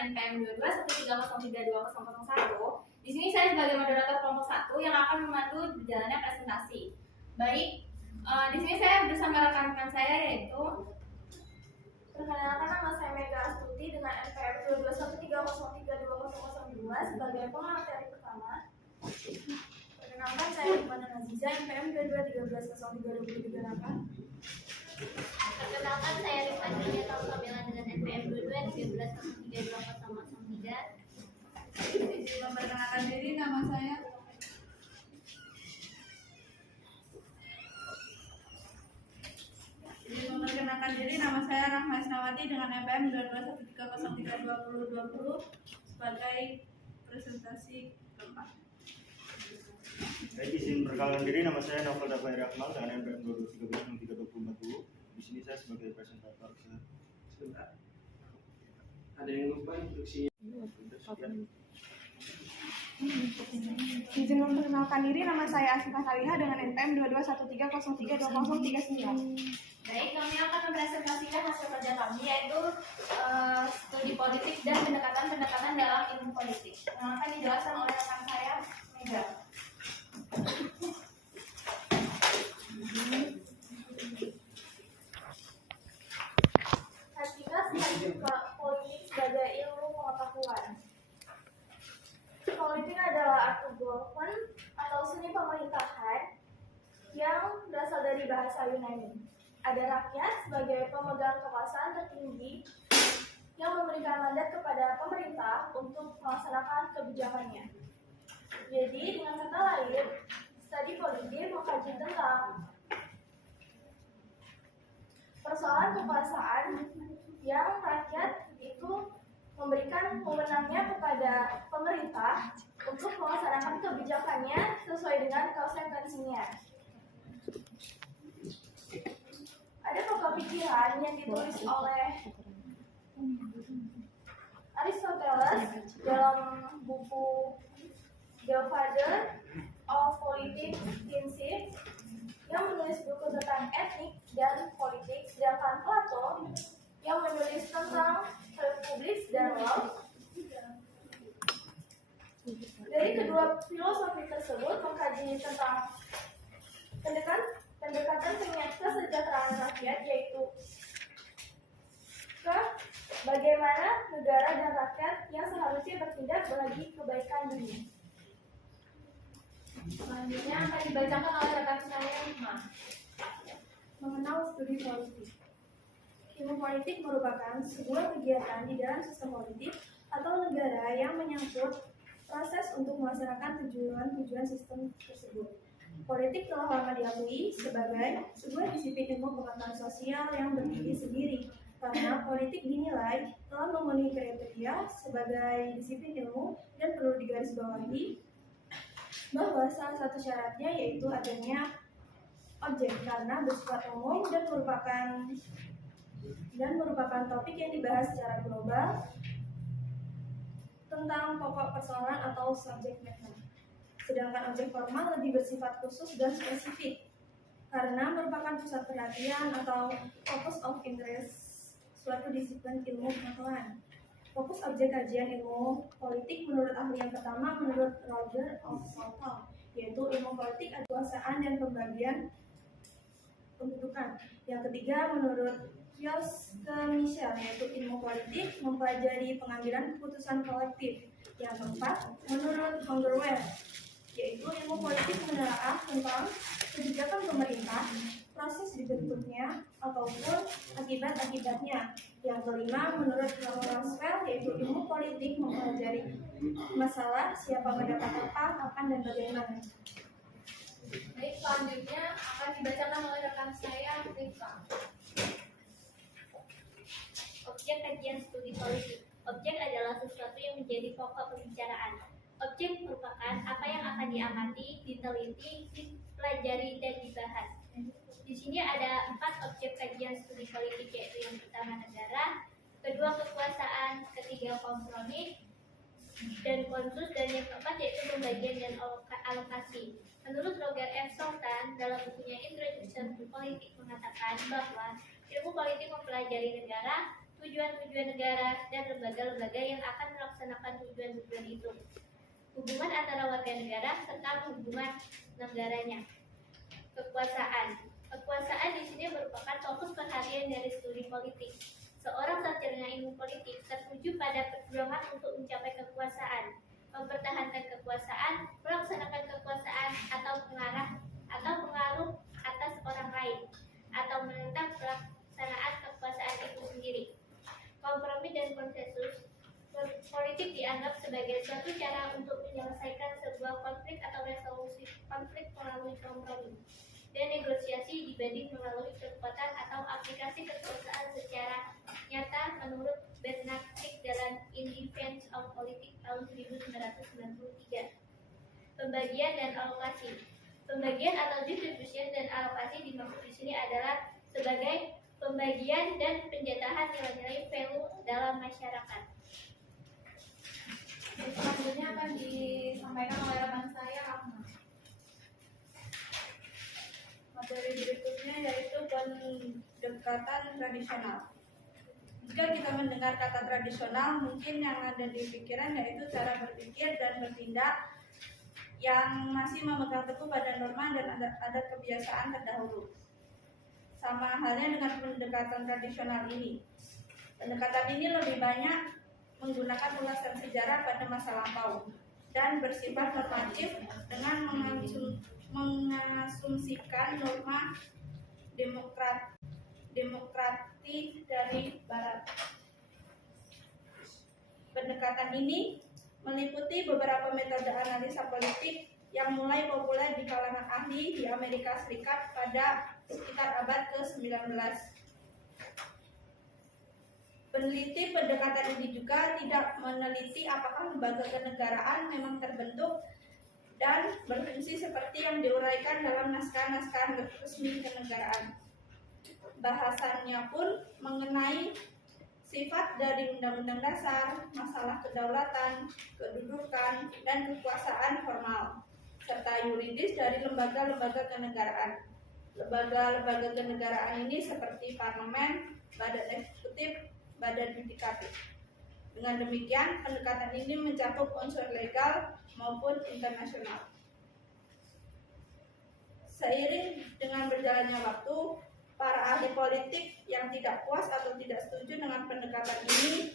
NPM 2213032001. Di sini saya sebagai moderator kelompok 1 yang akan memandu berjalannya presentasi. Baik, di sini saya bersama rekan-rekan saya yaitu perkenalkan, nama saya Mega Astuti dengan NPM 2213032002 sebagai pemateri pertama. Perkenalkan, saya Rifana Naziza, NPM 2213032038. Perkenalkan, saya Rifana Naziza dengan NPM 2213032003. Izin memperkenalkan diri, nama saya Rahma Isnawati dengan NPM 2213032020 sebagai presentasi keempat. Baik, izin perkenalkan diri, nama saya Novel Dafairi Akmal dengan NPM 2213032040. Di sini saya sebagai presentator. Sebentar. Ada yang lupa instruksinya? Izin memperkenalkan diri, nama saya Asifah Saliha dengan NPM 2213032039. Baik, kami akan mempresentasikan hasil kerja kami yaitu studi politik dan pendekatan dalam ilmu politik yang akan dijelaskan oleh rekan saya Mega. Hakikat politik sebagai ilmu pengetahuan. Politik adalah art of government atau seni pemerintahan yang berasal dari bahasa Yunani. Ada rakyat sebagai pemegang kekuasaan tertinggi yang memberikan mandat kepada pemerintah untuk melaksanakan kebijakannya. Jadi dengan kata lain, studi politik mengkaji tentang persoalan kekuasaan yang rakyat itu memberikan wewenangnya kepada pemerintah untuk melaksanakan kebijakannya sesuai dengan konsekuensinya. Ada pokok pikiran yang ditulis oleh Aristoteles dalam buku The Father of Politics Thesis yang menulis buku tentang etnik dan politik, sedangkan Plato yang menulis tentang republik dan law. Dari kedua filosofi tersebut mengkaji tentang pendekatan kesejahteraan rakyat, yaitu ke bagaimana negara dan rakyat yang seharusnya bertindak bagi kebaikan dunia. Selanjutnya akan dibacakan oleh rekan saya Hikmah. Mengenal studi politik. Ilmu politik merupakan sebuah kegiatan di dalam sistem politik atau negara yang menyangkut proses untuk melaksanakan tujuan sistem tersebut. Politik telah lama diakui sebagai sebuah disiplin ilmu pengetahuan sosial yang berdiri sendiri, karena politik dinilai telah memenuhi kriteria sebagai disiplin ilmu dan perlu digarisbawahi bahwa salah satu syaratnya yaitu adanya objek karena bersifat umum dan merupakan topik yang dibahas secara global tentang pokok persoalan atau subjek matter. Sedangkan objek formal lebih bersifat khusus dan spesifik karena merupakan pusat perhatian atau focus of interest suatu disiplin ilmu pengetahuan. Fokus objek kajian ilmu politik menurut ahli yang pertama menurut Roger of Southall, yaitu ilmu politik kekuasaan dan pembagian pendudukan. Yang ketiga menurut Josque Michel, yaitu ilmu politik mempelajari pengambilan keputusan kolektif. Yang keempat menurut Hungerwell, yaitu ilmu politik menelaah tentang kebijakan pemerintah, proses dibentuknya ataupun akibat-akibatnya. Yang kelima menurut Roosevelt, yaitu ilmu politik mempelajari masalah siapa mendapat apa, kapan dan bagaimana. Baik, selanjutnya akan dibacakan oleh rekan saya Rifka. Objek kajian studi politik. Objek adalah sesuatu yang menjadi pokok pembicaraan. Objek merupakan apa yang akan diamati, diteliti, dipelajari, dan dibahas. Di sini ada 4 objek kajian studi politik, yaitu yang pertama negara, kedua kekuasaan, ketiga kompromi dan konsus, dan yang keempat yaitu pembagian dan alokasi. Menurut Roger F. Sultan dalam bukunya Introduction to Politics mengatakan bahwa ilmu politik mempelajari negara, tujuan-tujuan negara, dan lembaga-lembaga yang akan melaksanakan tujuan-tujuan itu. Hubungan antara warga negara serta hubungan negaranya. Kekuasaan. Kekuasaan di sini merupakan fokus perhatian dari studi politik. Seorang sarjana ilmu politik tertuju pada perjuangan untuk mencapai kekuasaan, mempertahankan kekuasaan, melaksanakan kekuasaan, atau pengaruh atas orang lain, atau menentang pelaksanaan kekuasaan itu sendiri. Kompromi dan konsensus. Politik dianggap sebagai suatu cara untuk menyelesaikan sebuah konflik atau resolusi konflik melalui kompromi dan negosiasi dibanding melalui kekuatan atau aplikasi kekuasaan secara nyata menurut Bernard Crick dalam In Defense of Politics tahun 1993. Pembagian dan alokasi. Pembagian atau distribution dan alokasi dimaksud di sini adalah sebagai pembagian dan penjatahan nilai-nilai value dalam masyarakat. Selanjutnya akan disampaikan oleh rekan saya, Ahmad. Materi berikutnya yaitu pendekatan tradisional. Jika kita mendengar kata tradisional, mungkin yang ada di pikiran yaitu cara berpikir dan bertindak yang masih memegang teguh pada norma dan adat kebiasaan terdahulu. Sama halnya dengan pendekatan tradisional ini. Pendekatan ini lebih banyak menggunakan ulasan sejarah pada masa lampau dan bersifat normatif dengan mengasumsikan norma demokratik dari Barat. Pendekatan ini meliputi beberapa metode analisa politik yang mulai populer di kalangan ahli di Amerika Serikat pada sekitar abad ke-19. Peneliti pendekatan ini juga tidak meneliti apakah lembaga kenegaraan memang terbentuk dan berfungsi seperti yang diuraikan dalam naskah-naskah resmi kenegaraan. Bahasannya pun mengenai sifat dari undang-undang dasar, masalah kedaulatan, kedudukan, dan kekuasaan formal, serta yuridis dari lembaga-lembaga kenegaraan. Lembaga-lembaga kenegaraan ini seperti parlemen, badan eksekutif, badan yudikatif. Dengan demikian, pendekatan ini mencakup unsur legal maupun internasional. Seiring dengan berjalannya waktu, para ahli politik yang tidak puas atau tidak setuju dengan pendekatan ini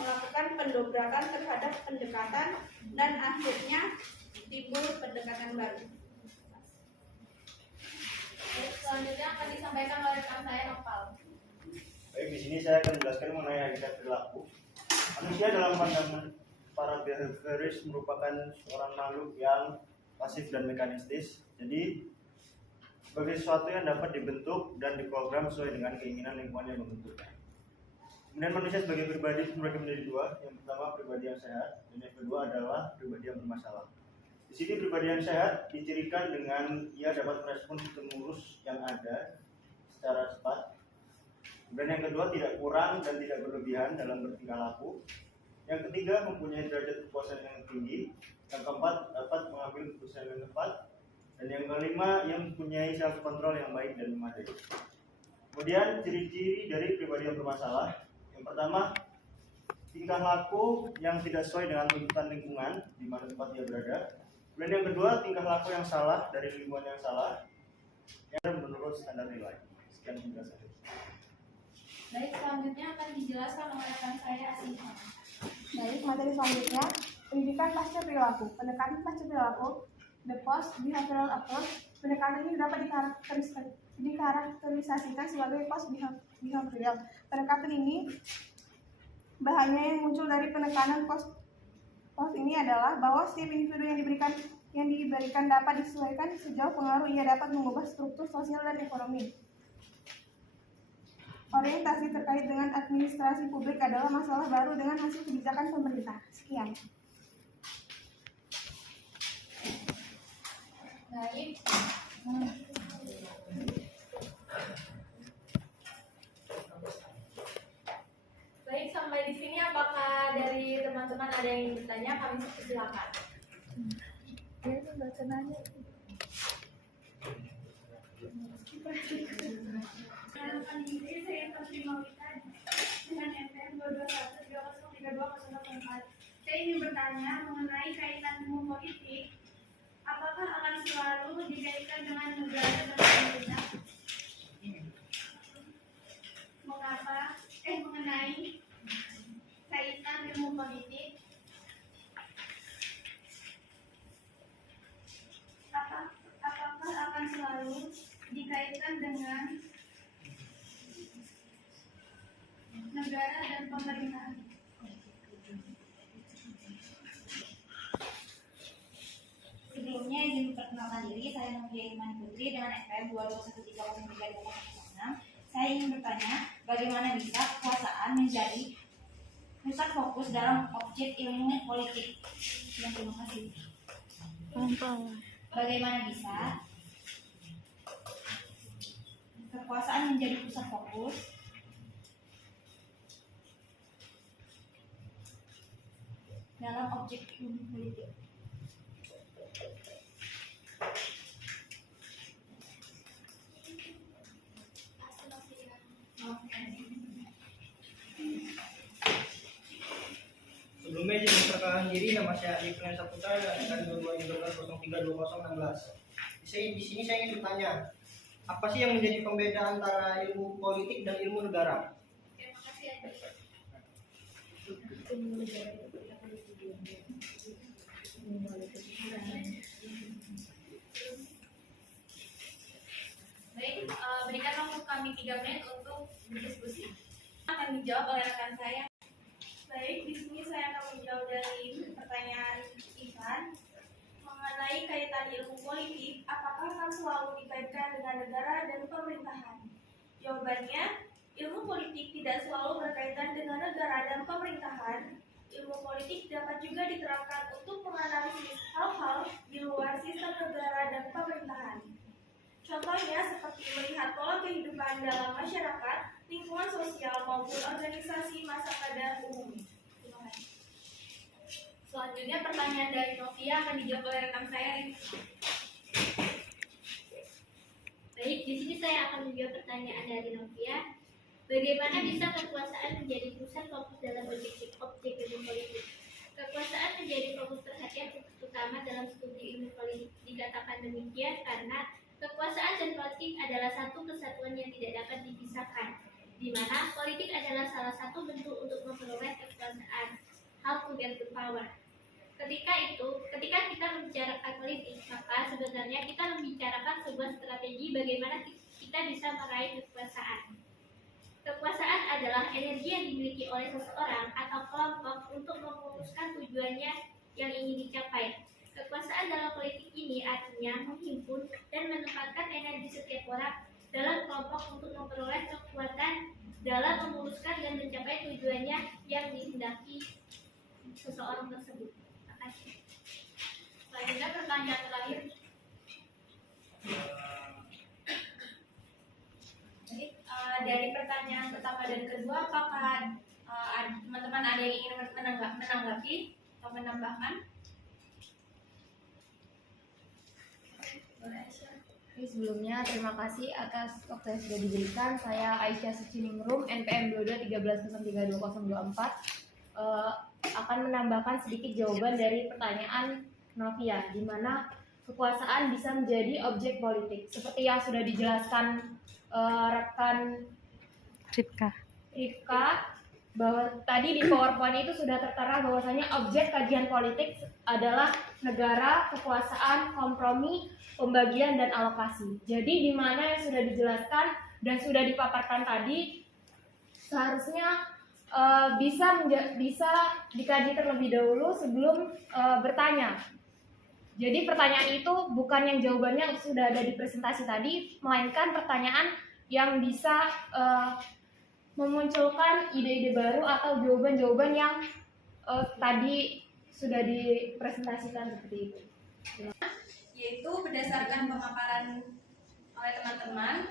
melakukan pendobrakan terhadap pendekatan dan akhirnya timbul pendekatan baru. Selanjutnya akan disampaikan oleh rekan saya, Nopal. Baik, di sini saya akan menjelaskan mengenai hakikat perilaku. Manusia dalam pandangan para behavioris merupakan seorang makhluk yang pasif dan mekanistis. Jadi, sebagai sesuatu yang dapat dibentuk dan diprogram sesuai dengan keinginan lingkungan yang membentuknya. Kemudian manusia sebagai pribadi terbagi menjadi dua. Yang pertama pribadi yang sehat, dan yang kedua adalah pribadi yang bermasalah. Di sini pribadi yang sehat dicirikan dengan ia dapat merespon stimulus yang ada secara cepat. Dan yang kedua tidak kurang dan tidak berlebihan dalam bertingkah laku. Yang ketiga mempunyai derajat kepuasan yang tinggi. Yang keempat dapat mengambil keputusan yang tepat. Dan yang kelima yang mempunyai self control yang baik dan memadai. Kemudian ciri-ciri dari pribadi yang bermasalah. Yang pertama, tingkah laku yang tidak sesuai dengan tuntutan lingkungan di mana tempat dia berada. Kemudian yang kedua, tingkah laku yang salah dari lingkungan yang salah yang menurut standar nilai. Sekian penjelasan. Baik, selanjutnya akan dijelaskan oleh rekan saya, Asiham. Baik, materi selanjutnya, pendidikan pasca perilaku. Pendekatan pasca perilaku, the post behavioral approach. Pendekatan ini dapat dikarakterisasikan sebagai post behavioral. Pendekatan ini bahaya yang muncul dari penekanan post ini adalah bahwa setiap individu yang diberikan dapat disesuaikan sejauh pengaruh ia dapat mengubah struktur sosial dan ekonomi. Orientasi terkait dengan administrasi publik adalah masalah baru dengan hasil kebijakan pemerintah. Sekian. Baik. Baik, sampai di sini apakah dari teman-teman ada yang ingin bertanya? Kami silakan. Saya terima dengan 221-203-204. Saya ingin bertanya mengenai kaitan ilmu politik. Apakah akan selalu dikaitkan dengan negara dan pemerintah? Mengenai kaitan ilmu politik, apakah akan selalu dikaitkan dengan negara dan pemerintahan? Sebelumnya izin memperkenalkan diri, saya Novia Imani Putri dengan SPM 2213036. Saya ingin bertanya, bagaimana bisa kekuasaan menjadi pusat fokus dalam objek ilmu politik? Ya, terima kasih. Bagaimana bisa kekuasaan menjadi pusat fokus dalam objek ilmu politik? Sebelumnya izin memperkenalkan diri, nama saya Adi Kurnia Saputra dan angkatan 2013-03-2016. Di sini saya ingin bertanya, apa sih yang menjadi pembeda antara ilmu politik dan ilmu negara? Terima kasih Adi. Baik, berikan waktu kami 3 menit untuk berdiskusi. Akan dijawab oleh rekan saya. Baik, di sini saya akan menjawab dari pertanyaan Ivan mengenai kaitan ilmu politik, apakah akan selalu dikaitkan dengan negara dan pemerintahan? Jawabannya, ilmu politik tidak selalu berkaitan dengan negara dan pemerintahan. Ilmu politik dapat juga diterapkan untuk menganalisis hal-hal di luar sistem negara dan pemerintahan. Contohnya seperti melihat pola kehidupan dalam masyarakat, lingkungan sosial maupun organisasi masa pada umumnya. Terima kasih. Selanjutnya pertanyaan dari Novia akan dijawab oleh rekan saya. Baik, di sini saya akan menjawab pertanyaan dari Novia. Bagaimana bisa kekuasaan menjadi pusat fokus dalam objek ilmu politik? Kekuasaan menjadi fokus perhatian utama dalam studi ilmu politik. Dikatakan demikian karena kekuasaan dan politik adalah satu kesatuan yang tidak dapat dipisahkan, di mana politik adalah salah satu bentuk untuk memperoleh kekuasaan, how to get the power. Ketika kita membicarakan politik, maka sebenarnya kita membicarakan sebuah strategi bagaimana kita bisa meraih kekuasaan. Kekuasaan adalah energi yang dimiliki oleh seseorang atau kelompok untuk memutuskan tujuannya yang ingin dicapai. Kekuasaan dalam politik ini artinya menghimpun dan menempatkan energi setiap orang dalam kelompok untuk memperoleh kekuatan dalam memuluskan dan mencapai tujuannya yang dihendaki seseorang tersebut. Terima kasih. Selanjutnya pertanyaan terakhir. Dari pertanyaan pertama dan kedua, apakah teman-teman ada yang ingin menanggapi atau menambahkan? Oke, sebelumnya terima kasih atas waktu yang sudah diberikan. Saya Aisyah Suciningrum, NPM 2213032024, akan menambahkan sedikit jawaban dari pertanyaan Novia, di mana kekuasaan bisa menjadi objek politik. Seperti yang sudah dijelaskan rekan Rifka, bahwa tadi di PowerPoint itu sudah tertera bahwasanya objek kajian politik adalah negara, kekuasaan, kompromi, pembagian, dan alokasi. Jadi di mana yang sudah dijelaskan dan sudah dipaparkan tadi seharusnya bisa dikaji terlebih dahulu sebelum bertanya. Jadi pertanyaan itu bukan yang jawabannya sudah ada di presentasi tadi, melainkan pertanyaan yang bisa memunculkan ide-ide baru atau jawaban-jawaban yang tadi sudah dipresentasikan seperti itu. Yaitu berdasarkan pemaparan oleh teman-teman,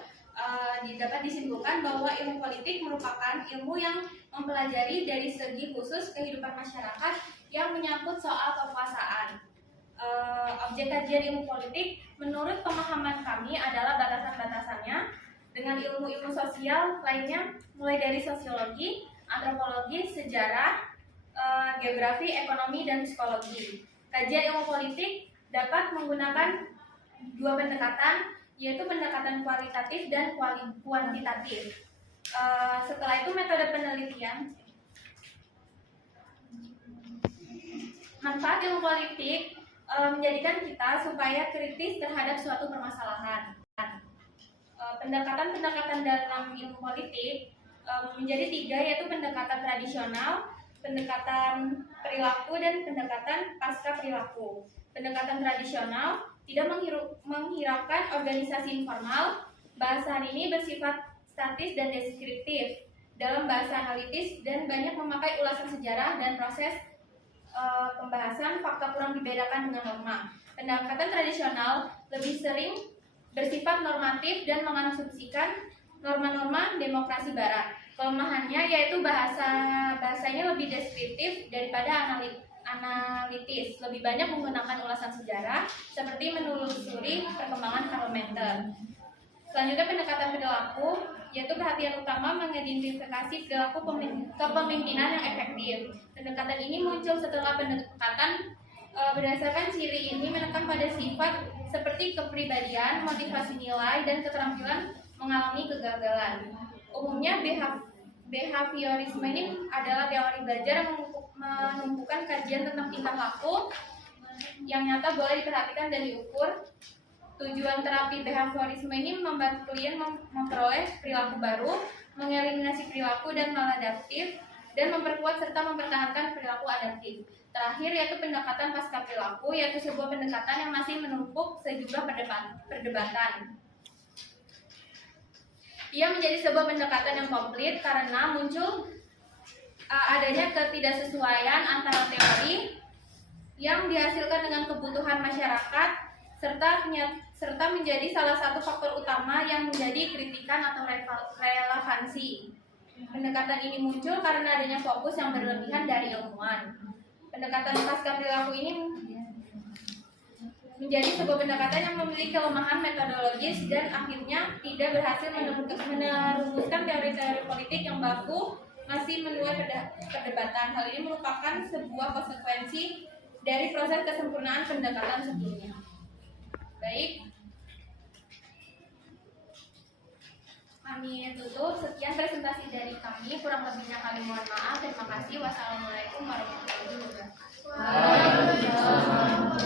dapat disimpulkan bahwa ilmu politik merupakan ilmu yang mempelajari dari segi khusus kehidupan masyarakat yang menyangkut soal kekuasaan. Objek kajian ilmu politik menurut pemahaman kami adalah batasan-batasannya dengan ilmu-ilmu sosial lainnya, mulai dari sosiologi, antropologi, sejarah, geografi, ekonomi, dan psikologi. Kajian ilmu politik dapat menggunakan dua pendekatan, yaitu pendekatan kualitatif dan kuantitatif. Setelah itu metode penelitian. Manfaat ilmu politik menjadikan kita supaya kritis terhadap suatu permasalahan. Pendekatan-pendekatan dalam ilmu politik menjadi tiga, yaitu pendekatan tradisional, pendekatan perilaku, dan pendekatan pasca perilaku. Pendekatan tradisional tidak menghiraukan organisasi informal. Bahasan ini bersifat statis dan deskriptif dalam bahasa analitis dan banyak memakai ulasan sejarah dan proses pembahasan fakta kurang dibedakan dengan norma. Pendekatan tradisional lebih sering bersifat normatif dan mengasumsikan norma-norma demokrasi barat. Kelemahannya yaitu bahasanya lebih deskriptif daripada analitis, lebih banyak menggunakan ulasan sejarah seperti menelusuri perkembangan parlementer. Selanjutnya pendekatan perilaku, yaitu perhatian utama mengidentifikasi perilaku kepemimpinan yang efektif. Pendekatan ini muncul setelah pendekatan berdasarkan ciri ini menekan pada sifat seperti kepribadian, motivasi nilai, dan keterampilan mengalami kegagalan. Umumnya behaviorisme ini adalah teori belajar yang menumpukan kajian tentang tingkah laku yang nyata boleh diperhatikan dan diukur. Tujuan terapi behaviorisme ini membantu klien memperoleh perilaku baru, mengeliminasi perilaku dan maladaptif, dan memperkuat serta mempertahankan perilaku adaptif. Terakhir yaitu pendekatan pasca perilaku, yaitu sebuah pendekatan yang masih menumpuk sejumlah perdebatan. Ia menjadi sebuah pendekatan yang komplit karena muncul adanya ketidaksesuaian antara teori yang dihasilkan dengan kebutuhan masyarakat serta menjadi salah satu faktor utama yang menjadi kritikan atau relevansi. Pendekatan ini muncul karena adanya fokus yang berlebihan dari ilmuwan. Pendekatan pasca perilaku ini menjadi sebuah pendekatan yang memiliki kelemahan metodologis dan akhirnya tidak berhasil merumuskan teori-teori politik yang baku, masih menuai perdebatan. Hal ini merupakan sebuah konsekuensi dari proses kesempurnaan pendekatan sebelumnya. Baik, kami tutup. Sekian presentasi dari kami. Kurang lebihnya kami mohon maaf. Terima kasih. Wassalamualaikum warahmatullahi wabarakatuh.